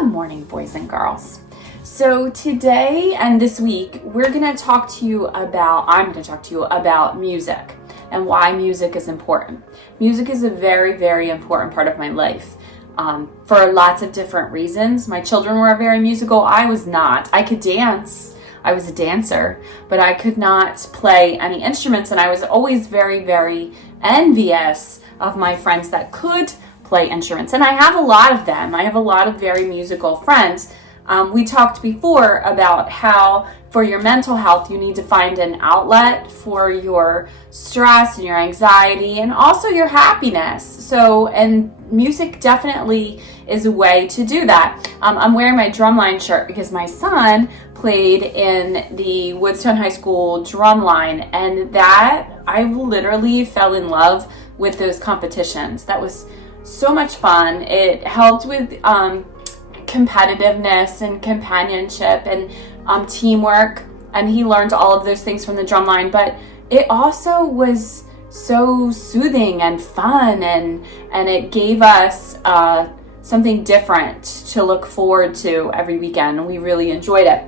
Good morning, boys and girls. So today and this week, I'm going to talk to you about music and why music is important. Music is a very, very important part of my life for lots of different reasons. My children were very musical. I was not. I could dance. I was a dancer, but I could not play any instruments, and I was always very, very envious of my friends that could play instruments, and I have a lot of them. I have a lot of very musical friends. We talked before about how for your mental health you need to find an outlet for your stress and your anxiety and also your happiness. And music definitely is a way to do that. I'm wearing my drumline shirt because my son played in the Woodstown High School drumline, and that I literally fell in love with those competitions. That was so much fun. It helped with competitiveness and companionship and teamwork, and he learned all of those things from the drumline, but it also was so soothing and fun, and it gave us something different to look forward to every weekend, and we really enjoyed it.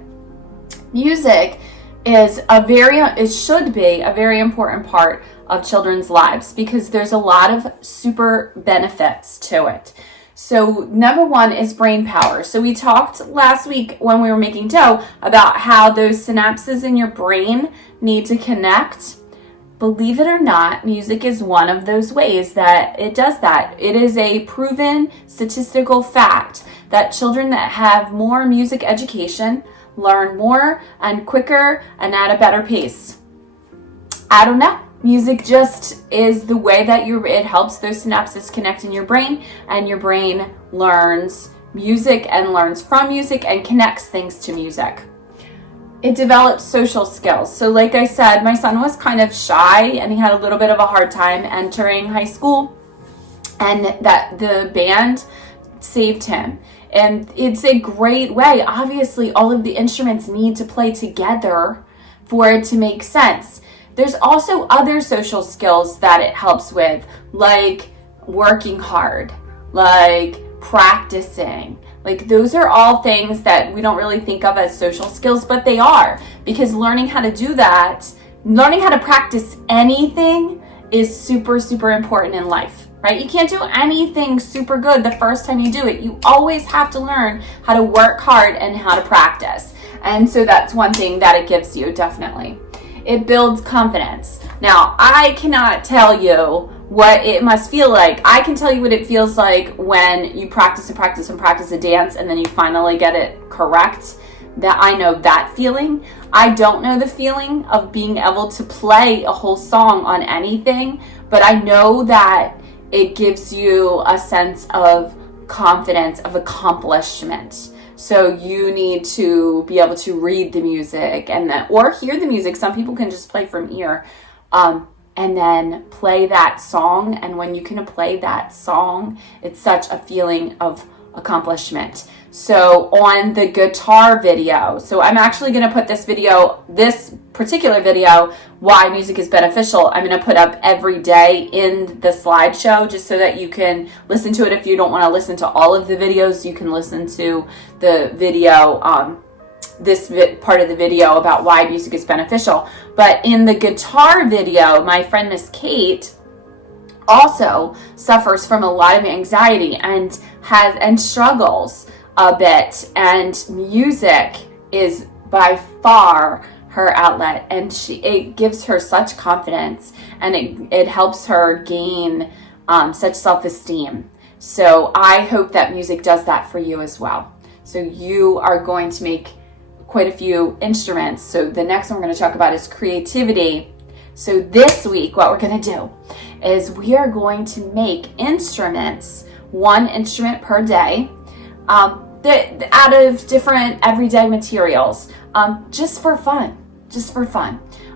Music it should be a very important part of children's lives because there's a lot of super benefits to it. So number one is brain power. So we talked last week when we were making dough about how those synapses in your brain need to connect. Believe it or not, music is one of those ways that it does that. It is a proven statistical fact that children that have more music education learn more and quicker and at a better pace. I don't know. Music just is the way that it helps those synapses connect in your brain, and your brain learns music and learns from music and connects things to music. It develops social skills. So like I said, my son was kind of shy and he had a little bit of a hard time entering high school, and that the band saved him. And it's a great way. Obviously, all of the instruments need to play together for it to make sense. There's also other social skills that it helps with, like working hard, like practicing. Like those are all things that we don't really think of as social skills, but they are, because learning how to do that, learning how to practice anything is super, super important in life, right? You can't do anything super good the first time you do it. You always have to learn how to work hard and how to practice. And so that's one thing that it gives you, definitely. It builds confidence. Now, I cannot tell you what it must feel like. I can tell you what it feels like when you practice and practice and practice a dance and then you finally get it correct. That I know that feeling. I don't know the feeling of being able to play a whole song on anything, but I know that it gives you a sense of confidence, of accomplishment. So you need to be able to read the music or hear the music. Some people can just play from ear, and then play that song. And when you can play that song, it's such a feeling of accomplishment. So on the guitar video, so I'm actually going to put this particular video, why music is beneficial, I'm going to put up every day in the slideshow just so that you can listen to it. If you don't want to listen to all of the videos, you can listen to the video, part of the video about why music is beneficial. But in the guitar video, my friend Miss Kate also suffers from a lot of anxiety and struggles a bit, and music is by far her outlet, and it gives her such confidence, and it helps her gain such self-esteem. So I hope that music does that for you as well. So you are going to make quite a few instruments. So the next one we're going to talk about is creativity. So this week what we're going to do is we are going to make instruments, one instrument per day, out of different everyday materials, just for fun.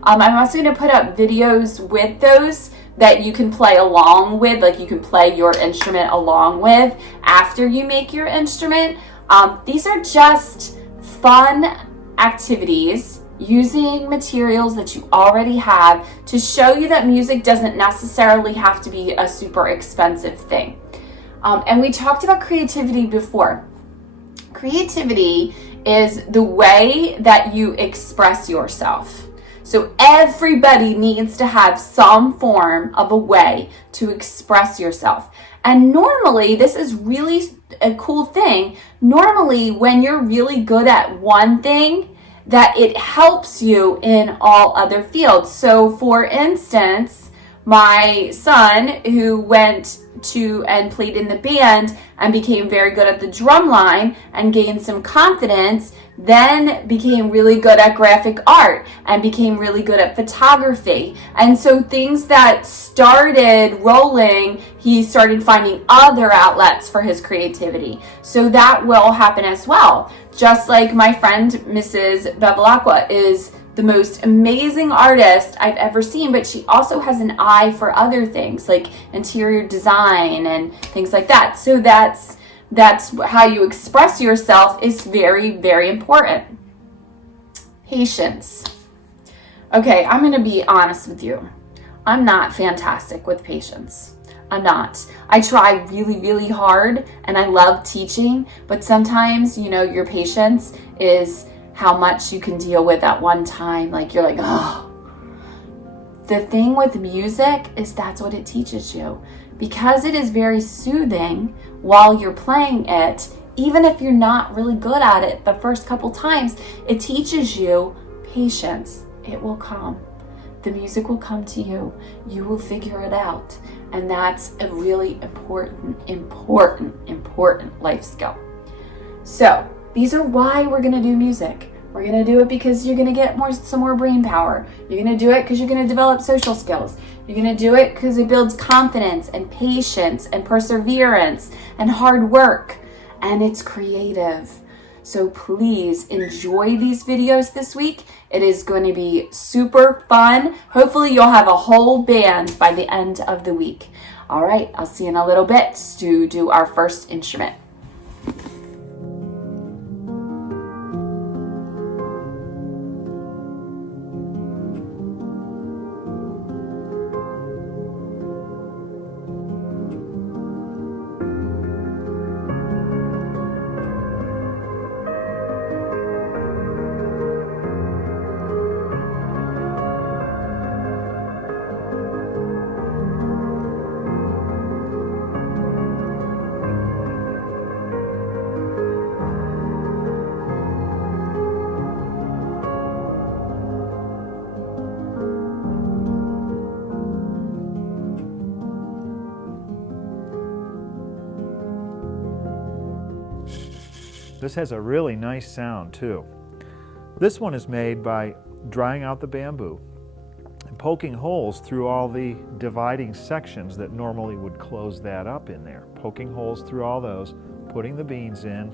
I'm also going to put up videos with those that you can play along with, like you can play your instrument along with after you make your instrument. These are just fun activities using materials that you already have to show you that music doesn't necessarily have to be a super expensive thing. And we talked about creativity before. Creativity is the way that you express yourself. So everybody needs to have some form of a way to express yourself. And normally, this is really a cool thing. Normally, when you're really good at one thing, that it helps you in all other fields. So for instance, my son, who went to and played in the band and became very good at the drum line and gained some confidence, then became really good at graphic art and became really good at photography. And so things that started rolling, he started finding other outlets for his creativity. So that will happen as well. Just like my friend, Mrs. Bevilacqua, is the most amazing artist I've ever seen, but she also has an eye for other things like interior design and things like that. So that's how you express yourself is very, very important. Patience. Okay, I'm going to be honest with you. I'm not fantastic with patience. I'm not. I try really, really hard and I love teaching, but sometimes, your patience is how much you can deal with at one time. Like you're like, oh. The thing with music is that's what it teaches you. Because it is very soothing while you're playing it, even if you're not really good at it the first couple times, it teaches you patience. It will come. The music will come to you. You will figure it out. And that's a really important life skill. So these are why we're going to do music. We're going to do it because you're going to get some more brain power. You're going to do it because you're going to develop social skills. You're going to do it because it builds confidence and patience and perseverance and hard work. And it's creative. So please enjoy these videos this week. It is going to be super fun. Hopefully you'll have a whole band by the end of the week. All right, I'll see you in a little bit to do our first instrument. This has a really nice sound too. This one is made by drying out the bamboo and poking holes through all the dividing sections that normally would close that up in there. Poking holes through all those, putting the beans in,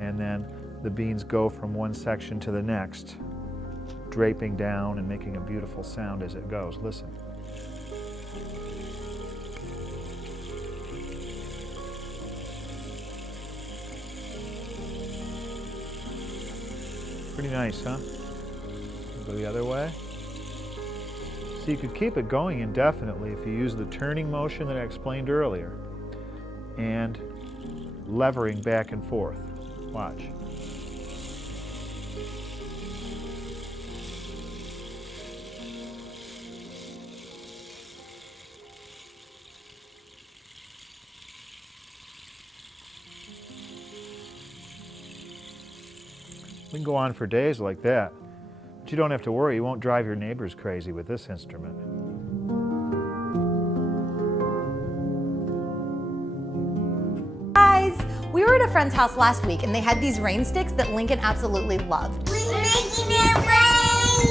and then the beans go from one section to the next, draping down and making a beautiful sound as it goes. Listen. Pretty nice, huh? Go the other way. So you could keep it going indefinitely if you use the turning motion that I explained earlier and levering back and forth. Watch. We can go on for days like that, but you don't have to worry, you won't drive your neighbors crazy with this instrument. Guys, we were at a friend's house last week and they had these rain sticks that Lincoln absolutely loved. We're making it rain!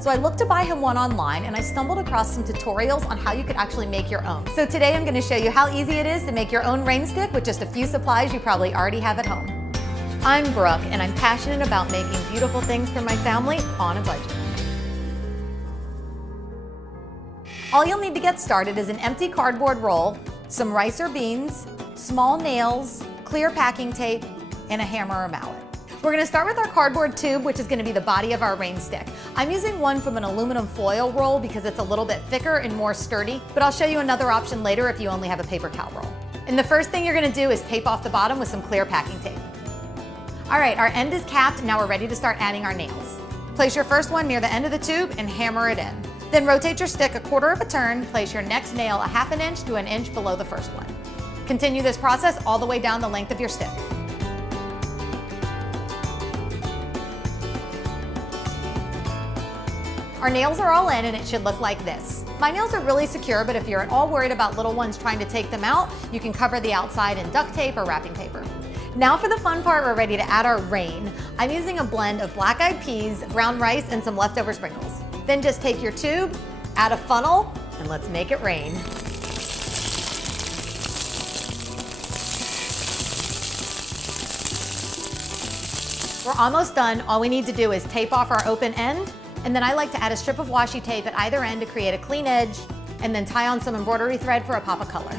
So I looked to buy him one online and I stumbled across some tutorials on how you could actually make your own. So today I'm going to show you how easy it is to make your own rain stick with just a few supplies you probably already have at home. I'm Brooke, and I'm passionate about making beautiful things for my family on a budget. All you'll need to get started is an empty cardboard roll, some rice or beans, small nails, clear packing tape, and a hammer or mallet. We're going to start with our cardboard tube, which is going to be the body of our rain stick. I'm using one from an aluminum foil roll because it's a little bit thicker and more sturdy, but I'll show you another option later if you only have a paper towel roll. And the first thing you're gonna do is tape off the bottom with some clear packing tape. All right, our end is capped, now we're ready to start adding our nails. Place your first one near the end of the tube and hammer it in. Then rotate your stick a quarter of a turn, place your next nail a half an inch to an inch below the first one. Continue this process all the way down the length of your stick. Our nails are all in and it should look like this. My nails are really secure, but if you're at all worried about little ones trying to take them out, you can cover the outside in duct tape or wrapping paper. Now for the fun part, we're ready to add our rain. I'm using a blend of black-eyed peas, brown rice, and some leftover sprinkles. Then just take your tube, add a funnel, and let's make it rain. We're almost done. All we need to do is tape off our open end, and then I like to add a strip of washi tape at either end to create a clean edge, and then tie on some embroidery thread for a pop of color.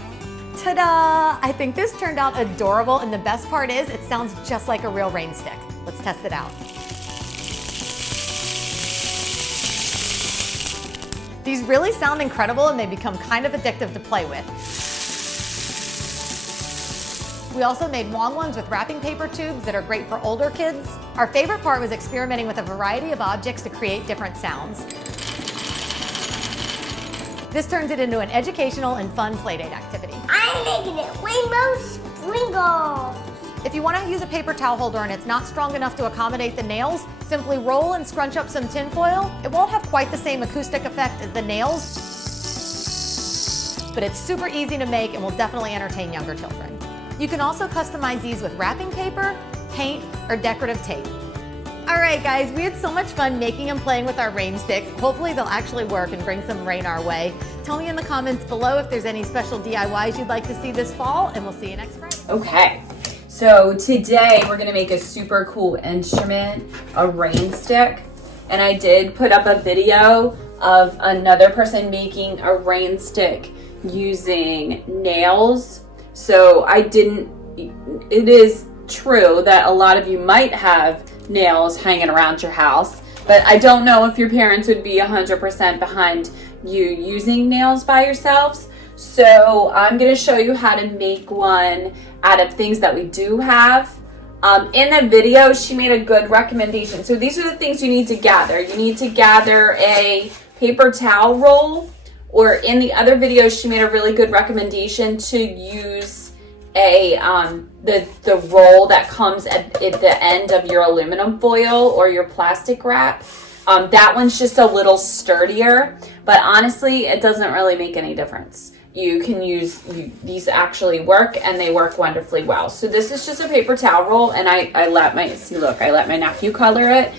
Ta-da! I think this turned out adorable, and the best part is it sounds just like a real rain stick. Let's test it out. These really sound incredible and they become kind of addictive to play with. We also made long ones with wrapping paper tubes that are great for older kids. Our favorite part was experimenting with a variety of objects to create different sounds. This turns it into an educational and fun playdate activity. I'm making it rainbow sprinkles. If you want to use a paper towel holder and it's not strong enough to accommodate the nails, simply roll and scrunch up some tin foil. It won't have quite the same acoustic effect as the nails, but it's super easy to make and will definitely entertain younger children. You can also customize these with wrapping paper, paint, or decorative tape. All right, guys, we had so much fun making and playing with our rain sticks. Hopefully they'll actually work and bring some rain our way. Tell me in the comments below if there's any special DIYs you'd like to see this fall, and we'll see you next Friday. Okay, so today we're gonna make a super cool instrument, a rain stick. And I did put up a video of another person making a rain stick using nails. So it is true that a lot of you might have nails hanging around your house, but I don't know if your parents would be 100% behind you using nails by yourselves. So I'm going to show you how to make one out of things that we do have. In the video, she made a good recommendation. So these are the things you need to gather. You need to gather a paper towel roll, or in the other video, she made a really good recommendation to use the roll that comes at the end of your aluminum foil or your plastic wrap. That one's just a little sturdier, but honestly, it doesn't really make any difference. You can use, these actually work and they work wonderfully well. So this is just a paper towel roll, and I let my nephew color it.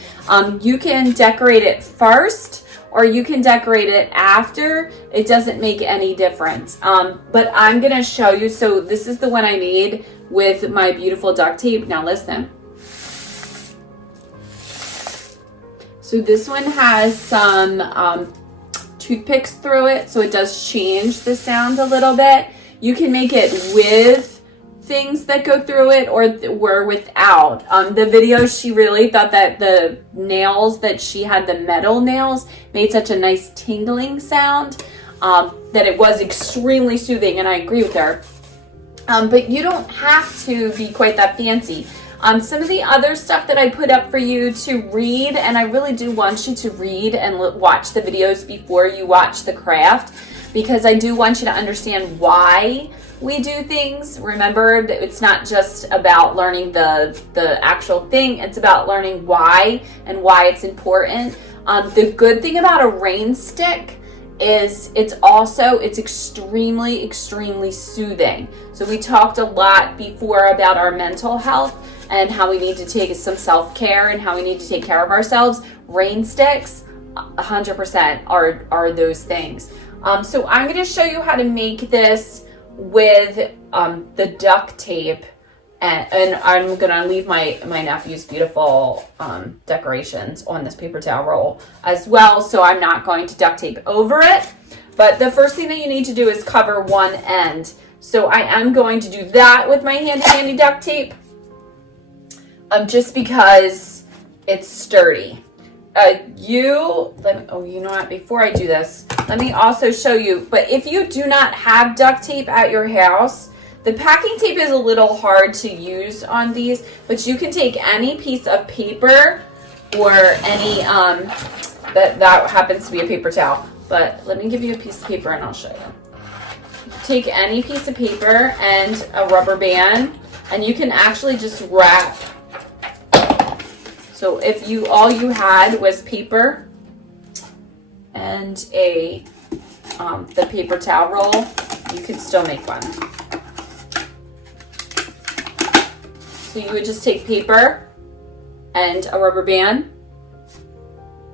You can decorate it first, or you can decorate it after. It doesn't make any difference. But I'm gonna show you, so this is the one I made with my beautiful duct tape. Now listen. So this one has some toothpicks through it, so it does change the sound a little bit. You can make it with things that go through it or without. The video, she really thought that the nails that she had, the metal nails, made such a nice tingling sound that it was extremely soothing, and I agree with her. But you don't have to be quite that fancy. Some of the other stuff that I put up for you to read, and I really do want you to read and watch the videos before you watch the craft, because I do want you to understand why we do things. Remember, it's not just about learning the actual thing, it's about learning why and why it's important. The good thing about a rain stick is it's extremely, extremely soothing. So we talked a lot before about our mental health and how we need to take some self-care and how we need to take care of ourselves. Rain sticks, 100% are those things. So I'm going to show you how to make this with the duct tape, and I'm going to leave my nephew's beautiful decorations on this paper towel roll as well, so I'm not going to duct tape over it. But the first thing that you need to do is cover one end. So I am going to do that with my handy dandy duct tape, just because it's sturdy. You know what, before I do this, let me also show you, but if you do not have duct tape at your house, The packing tape is a little hard to use on these, but you can take any piece of paper or any, that happens to be a paper towel. But let me give you a piece of paper and I'll show you. Take any piece of paper and a rubber band, and you can actually just wrap. So if all you had was paper and the paper towel roll, you could still make one. So you would just take paper and a rubber band,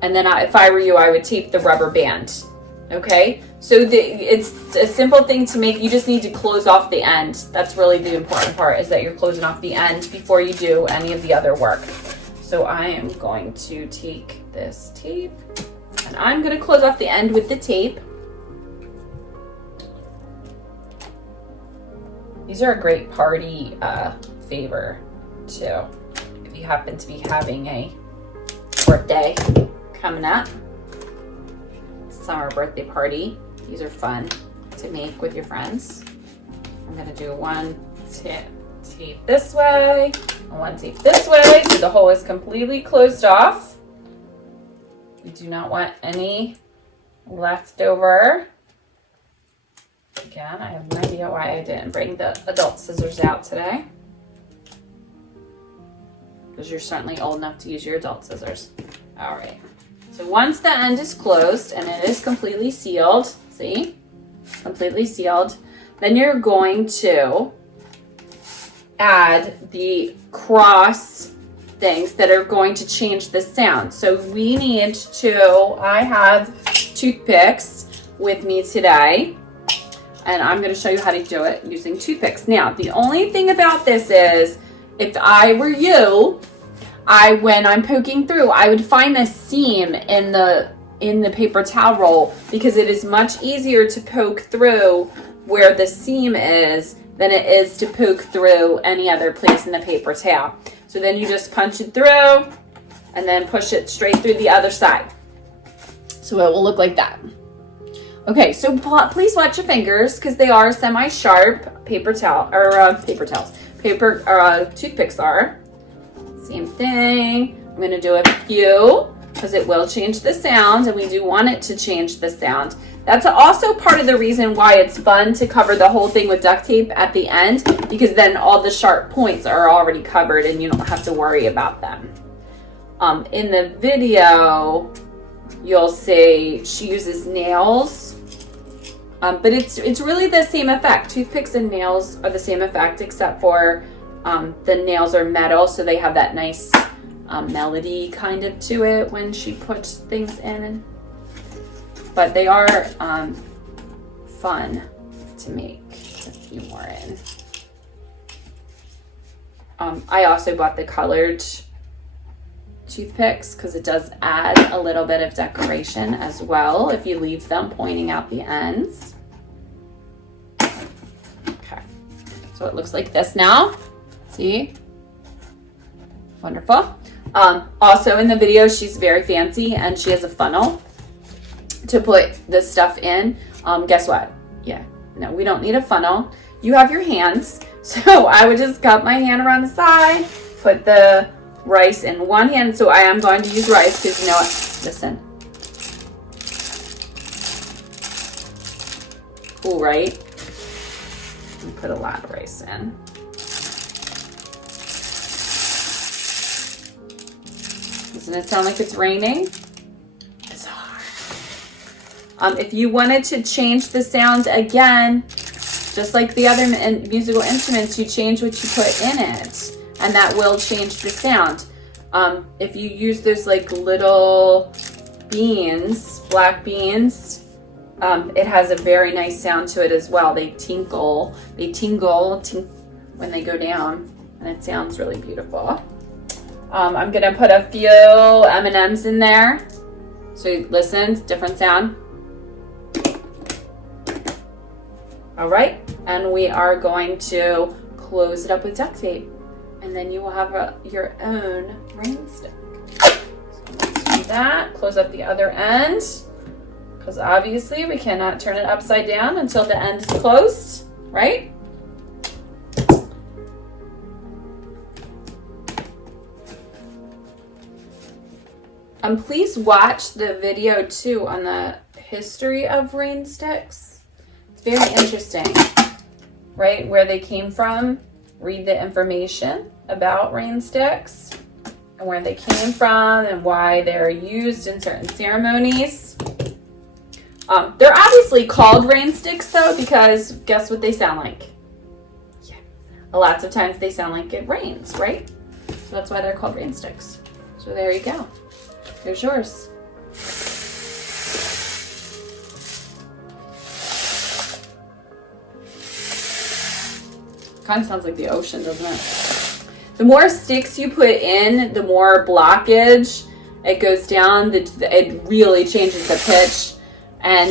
and then if I were you, I would tape the rubber band. Okay, so it's a simple thing to make. You just need to close off the end. That's really the important part, is that you're closing off the end before you do any of the other work. So I am going to take this tape and I'm going to close off the end with the tape. These are a great party favor too, if you happen to be having a birthday coming up. Summer birthday party. These are fun to make with your friends. I'm gonna do one tape this way and one tape this way so the hole is completely closed off. We do not want any leftover. Again, I have no idea why I didn't bring the adult scissors out today, because you're certainly old enough to use your adult scissors. All right. So once the end is closed and it is completely sealed, see, completely sealed, then you're going to add the cross things that are going to change the sound. So we need to, I have toothpicks with me today, and I'm going to show you how to do it using toothpicks. Now, the only thing about this is, if I were you, when I'm poking through, I would find a seam in the paper towel roll, because it is much easier to poke through where the seam is than it is to poke through any other place in the paper towel. So then you just punch it through and then push it straight through the other side. So it will look like that. Okay, so please watch your fingers, because they are semi-sharp toothpicks are. Same thing. I'm going to do a few because it will change the sound, and we do want it to change the sound. That's also part of the reason why it's fun to cover the whole thing with duct tape at the end, because then all the sharp points are already covered and you don't have to worry about them. In the video, you'll see she uses nails, but it's really the same effect. Toothpicks and nails are the same effect, except for the nails are metal, so they have that nice melody kind of to it when she puts things in. But they are fun to make. A few more in. I also bought the colored toothpicks because it does add a little bit of decoration as well if you leave them pointing out the ends. Okay, so it looks like this now. See? Wonderful. Also in the video, she's very fancy and she has a funnel to put this stuff in. Guess what? Yeah, no, we don't need a funnel. You have your hands. So I would just cup my hand around the side, put the rice in one hand. So I am going to use rice because, you know what? Listen. Cool, right? And put a lot of rice in. Doesn't it sound like it's raining? It's hard. If you wanted to change the sound again, just like the other musical instruments, you change what you put in it, and that will change the sound. If you use those like little beans, black beans, it has a very nice sound to it as well. They tingle when they go down, and it sounds really beautiful. I'm gonna put a few M&Ms in there. So listen, different sound. All right, and we are going to close it up with duct tape, and then you will have your own rain stick. So let's do that. Close up the other end, because obviously we cannot turn it upside down until the end is closed, right? And please watch the video too on the history of rain sticks. It's very interesting, right? Where they came from. Read the information about rain sticks and where they came from and why they're used in certain ceremonies. They're obviously called rain sticks though, because guess what they sound like? Yeah. Lots of times they sound like it rains, right? So that's why they're called rain sticks. So there you go. Here's yours. Kind of sounds like the ocean, doesn't it? The more sticks you put in, the more blockage it goes down. It really changes the pitch. And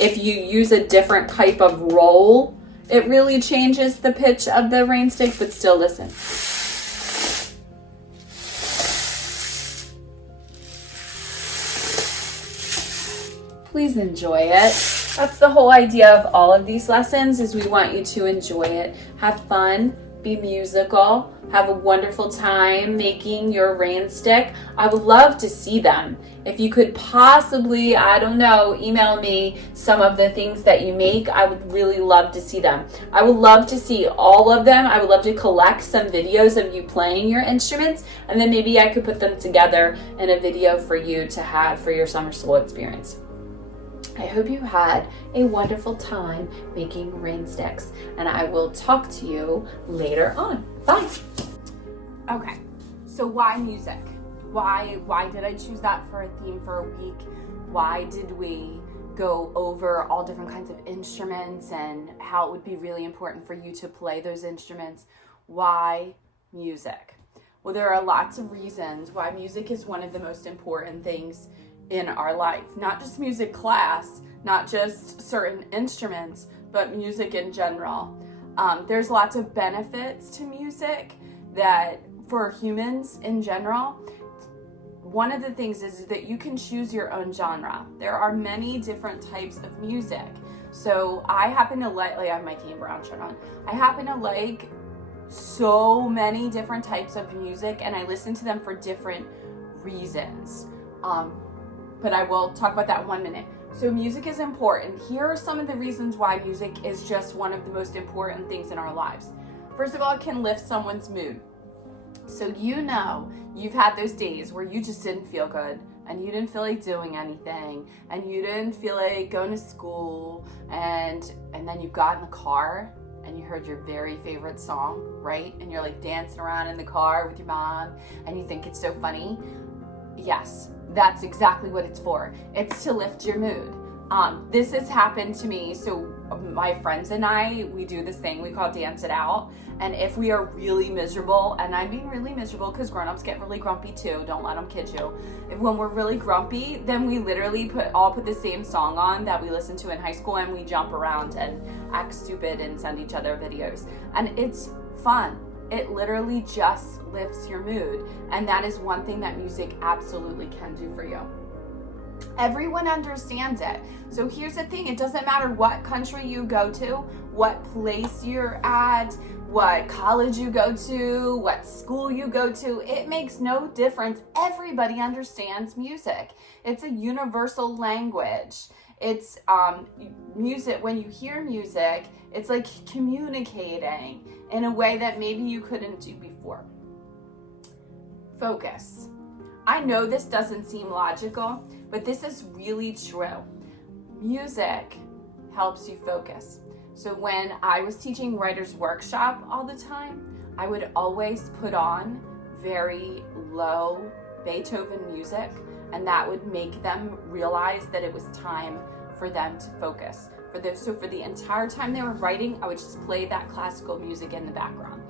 if you use a different type of roll, it really changes the pitch of the rain stick, but still listen. Please enjoy it. That's the whole idea of all of these lessons, is we want you to enjoy it. Have fun, be musical, have a wonderful time making your rain stick. I would love to see them. If you could possibly, I don't know, email me some of the things that you make, I would really love to see them. I would love to see all of them. I would love to collect some videos of you playing your instruments, and then maybe I could put them together in a video for you to have for your summer school experience. I hope you had a wonderful time making rain sticks, and I will talk to you later on. Bye. Okay, so why music? Why did I choose that for a theme for a week? Why did we go over all different kinds of instruments and how it would be really important for you to play those instruments? Why music? Well, there are lots of reasons why music is one of the most important things in our life. Not just music class, not just certain instruments, but music in general. There's lots of benefits to music that for humans in general. One of the things is that you can choose your own genre. There are many different types of music. So I happen to like I have my Kane Brown shirt on. I happen to like so many different types of music, and I listen to them for different reasons. But I will talk about that in 1 minute. So music is important. Here are some of the reasons why music is just one of the most important things in our lives. First of all, it can lift someone's mood. So you know you've had those days where you just didn't feel good, and you didn't feel like doing anything, and you didn't feel like going to school, and then you got in the car and you heard your very favorite song, right? And you're like dancing around in the car with your mom, and you think it's so funny. Yes, that's exactly what it's for. It's to lift your mood. This has happened to me. So my friends and I, we do this thing we call Dance It Out. And if we are really miserable, and I mean really miserable because grown-ups get really grumpy too, don't let them kid you. When we're really grumpy, then we literally all put the same song on that we listened to in high school, and we jump around and act stupid and send each other videos. And it's fun. It literally just lifts your mood. And that is one thing that music absolutely can do for you. Everyone understands it. So here's the thing, it doesn't matter what country you go to, what place you're at, what college you go to, what school you go to, it makes no difference. Everybody understands music. It's a universal language. It's music. When you hear music, it's like communicating in a way that maybe you couldn't do before. Focus. I know this doesn't seem logical, but this is really true. Music helps you focus. So when I was teaching writer's workshop all the time, I would always put on very low Beethoven music, and that would make them realize that it was time for them to focus. So for the entire time they were writing, I would just play that classical music in the background.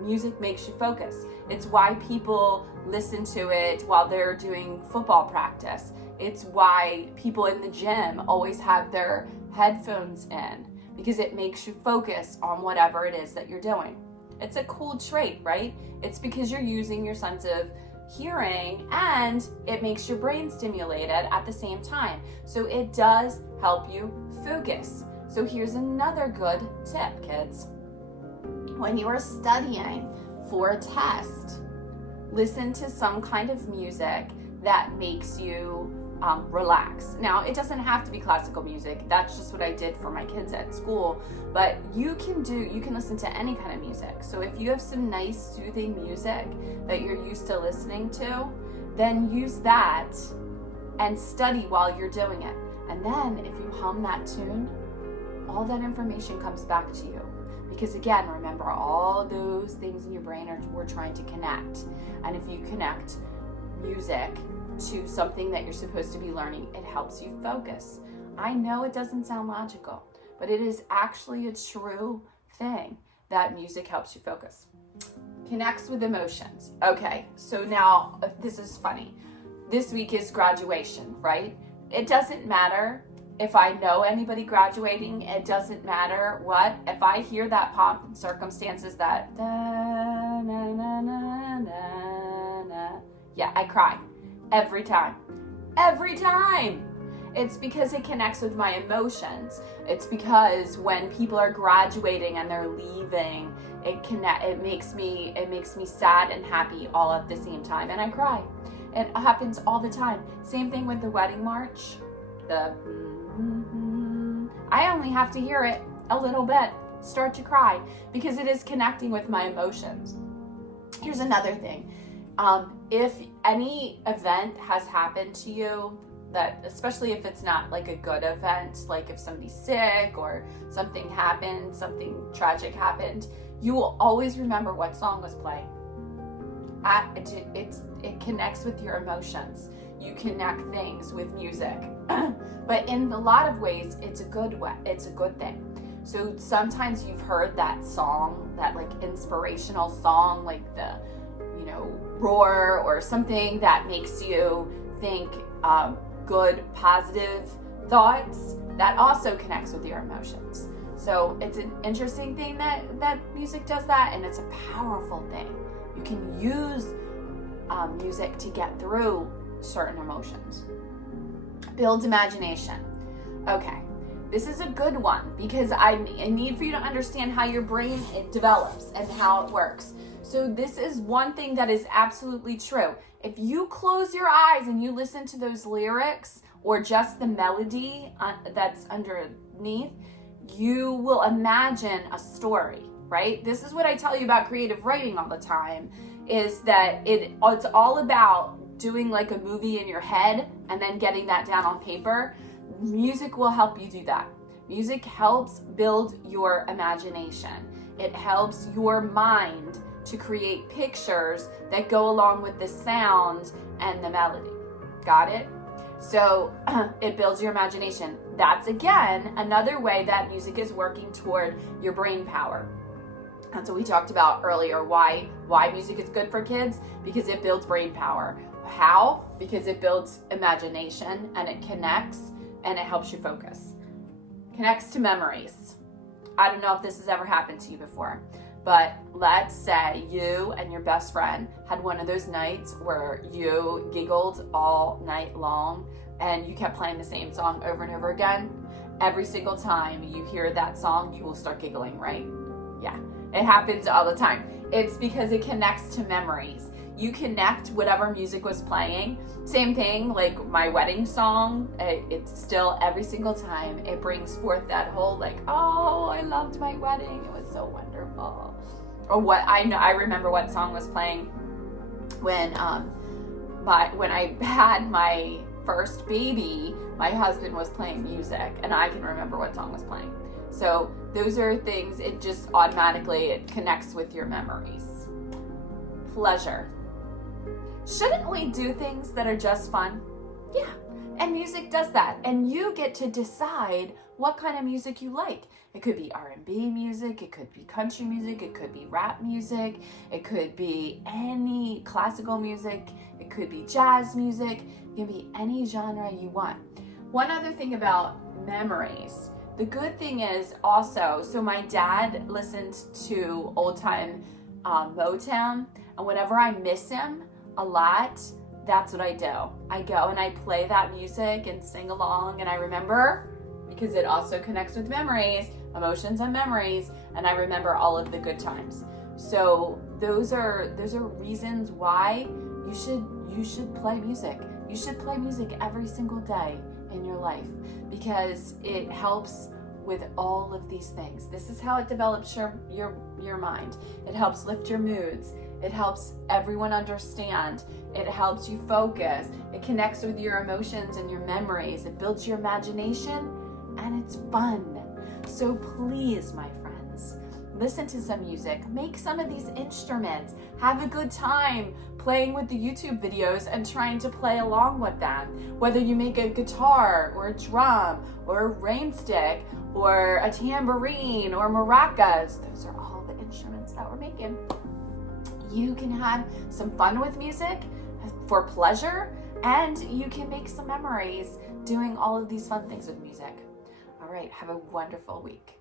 Music makes you focus. It's why people listen to it while they're doing football practice. It's why people in the gym always have their headphones in, because it makes you focus on whatever it is that you're doing. It's a cool trait, right? It's because you're using your sense of hearing, and it makes your brain stimulated at the same time. So it does help you focus. So here's another good tip, kids. When you are studying for a test, listen to some kind of music that makes you relax. Now, it doesn't have to be classical music. That's just what I did for my kids at school. But you can listen to any kind of music. So if you have some nice soothing music that you're used to listening to, then use that and study while you're doing it. And then if you hum that tune, all that information comes back to you. Because again, remember, all those things in your brain we're trying to connect. And if you connect music to something that you're supposed to be learning, it helps you focus. I know it doesn't sound logical, but it is actually a true thing that music helps you focus. Connects with emotions. Okay, so now this is funny. This week is graduation, right? It doesn't matter if I know anybody graduating. It doesn't matter what. If I hear that pomp and circumstances, that da, na, na, na, na, na, yeah, I cry every time. Every time. It's because it connects with my emotions. It's because when people are graduating and they're leaving, it makes me sad and happy all at the same time, and I cry. It happens all the time. Same thing with the wedding march. I only have to hear it a little bit, start to cry, because it is connecting with my emotions. Here's another thing. If any event has happened to you, that especially if it's not like a good event, like if somebody's sick or something happened, something tragic happened, you will always remember what song was playing. It connects with your emotions. You connect things with music. But in a lot of ways, it's a good way. It's a good thing. So sometimes you've heard that song, that like inspirational song, like the, Roar or something that makes you think good, positive thoughts. That also connects with your emotions. So it's an interesting thing that music does that, and it's a powerful thing. You can use music to get through certain emotions. Builds imagination. Okay, this is a good one because I need for you to understand how your brain develops and how it works. So this is one thing that is absolutely true. If you close your eyes and you listen to those lyrics or just the melody that's underneath, you will imagine a story, right? This is what I tell you about creative writing all the time, is that it's all about doing like a movie in your head and then getting that down on paper. Music will help you do that. Music helps build your imagination. It helps your mind to create pictures that go along with the sound and the melody. Got it? So it builds your imagination. That's again another way that music is working toward your brain power. That's what we talked about earlier. Why music is good for kids? Because it builds brain power. How? Because it builds imagination and it connects and it helps you focus. Connects to memories. I don't know if this has ever happened to you before, but let's say you and your best friend had one of those nights where you giggled all night long and you kept playing the same song over and over again. Every single time you hear that song, you will start giggling, right? Yeah, it happens all the time. It's because it connects to memories. You connect whatever music was playing. Same thing, like my wedding song, it's still every single time it brings forth that whole like, oh, I loved my wedding. It was so wonderful. Or what I remember what song was playing when I had my first baby. My husband was playing music, and I can remember what song was playing. So those are things. It just automatically connects with your memories. Pleasure. Shouldn't we do things that are just fun? Yeah, and music does that, and you get to decide what kind of music you like. It could be R&B music, it could be country music, it could be rap music, it could be any classical music, it could be jazz music, it can be any genre you want. One other thing about memories, the good thing is also, so my dad listened to old time Motown, and whenever I miss him a lot, that's what I do. I go and I play that music and sing along, and I remember, because it also connects with memories, emotions and memories, and I remember all of the good times. So those are reasons why you should play music. You should play music every single day in your life because it helps with all of these things. This is how it develops your mind. It helps lift your moods. It helps everyone understand. It helps you focus. It connects with your emotions and your memories. It builds your imagination, and it's fun. So please, my friends, listen to some music, make some of these instruments, have a good time playing with the YouTube videos and trying to play along with them. Whether you make a guitar or a drum or a rain stick or a tambourine or maracas, those are all the instruments that we're making. You can have some fun with music for pleasure, and you can make some memories doing all of these fun things with music. All right, have a wonderful week.